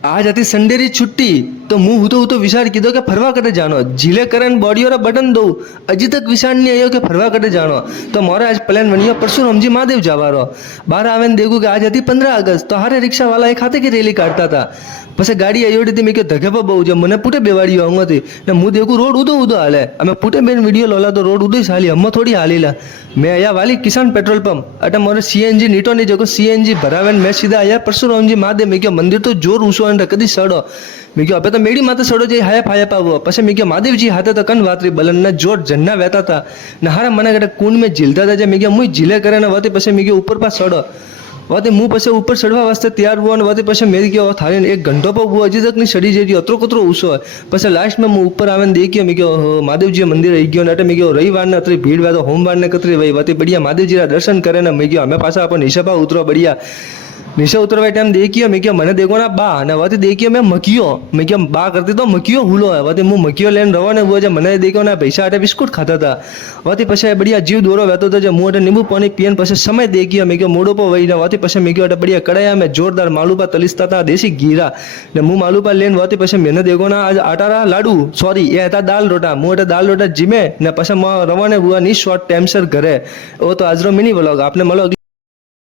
आज હતી સંડેની છુટ્ટી તો હું તો વિચાર કીધો કે ફરવા કટે જાણો જીલે કરે બોડી વાળા બટન દઉં હજી તક વિચાર નહીં આવ્યો કે ફરવા કટે જાણો તો મારે આજ પ્લાન બન્યો પરશુરામજી મહાદેવ જવાનો બહાર આવીને દેખું કે આજ હતી 15 અગસ્ટ તો હારે રિક્ષાવાળા એ ખાતે કે રેલી કાઢતા હતા પછી ગાડી આવી હતી મેં કે ધગે પર બહુ છે મને પૂટે બેવાડીઓ અંગોથી ને હું દેખું રોડ ઉદો હાલે અમે પૂટે બેન વિડીયો લોલા તો રોડ ઉદો હાલી અમ્મો થોડી હાલીલા મેં અહીંયા વાલી કિસાન પેટ્રોલ પંપ એટલે મારે સીએનજી નીટોની જગો સીએનજી ભરાવે મેં સીધા અહીંયા પરશુરામજી મહાદેવ મેં કહ્યું મંદિર તો જોર ઊંચો અને કદી સડો મેં કહ્યું હવે તો મેળી માથે સડો જઈ હાયા ફાયા પાવો પછી મેં કહ્યું મહાદેવજી હાથે તો કન વાતરી બલનના જોર જન્ના વહેતા હતા ને હારા મને કટે કુંડ મેં ઝીલતા હતા જે મેં કહ્યું હું ઝીલે કરે ને વાતી પછી મેં કહ્યું ઉપર પાસ સડો વાતે હું પછી ઉપર ચડવા વાસ્તે તૈયાર હુआ ને વાતે પછી મેં કહ્યું થારીને એક ઘંટો પર હુआ હજી તક નહીં ચડી જઈ અતરો કતરો ઊંચો હોય પછી લાસ્ટમાં હું ઉપર આવીને દેખ્યો મેં કહ્યું મહાદેવજી મંદિર આવી ગયો ને એટલે મેં કહ્યું રવિવારને અત્રી ભીડ વાતો હોમવારને કતરી વહી વાતે બઢિયા મહાદેવજીના દર્શન કરે ને મેં કહ્યું અમે પાછા આપણે નિશાપા ઉતરો બઢિયા निशा उतरवा टाइम देखियो मैं क्या मैंने देखो ना बा ने वाती देखियो मैं मकियो मैं क्या बा करती तो मकियो हुलो है वाती मुँह मकियो लेने रवाने हुआ जब मैंने देखो ना पैसा आटे बिस्कुट खाता था वाती पछे बढ़िया जीव दौरो वहतो था जब मुँह नींबू पानी पियन पछे समय देखियो मैं क्या मोड़ो पर वही ना वाती पछे मैं क्या बढ़िया कड़ाया में जोरदार मालूपा तलिस्ता था देसी घीरा ने मुँह मालूपा लेन वाती पछे मैंने देखो ना आज आटारा लाडू सॉरी ये था दाल रोटा मुँह दाल रोटा जिमे ने पछे रवाने हुआ नहीं शॉर्ट टाइम सर घरे वो तो आज रो मिनी व्लॉग आपने મળો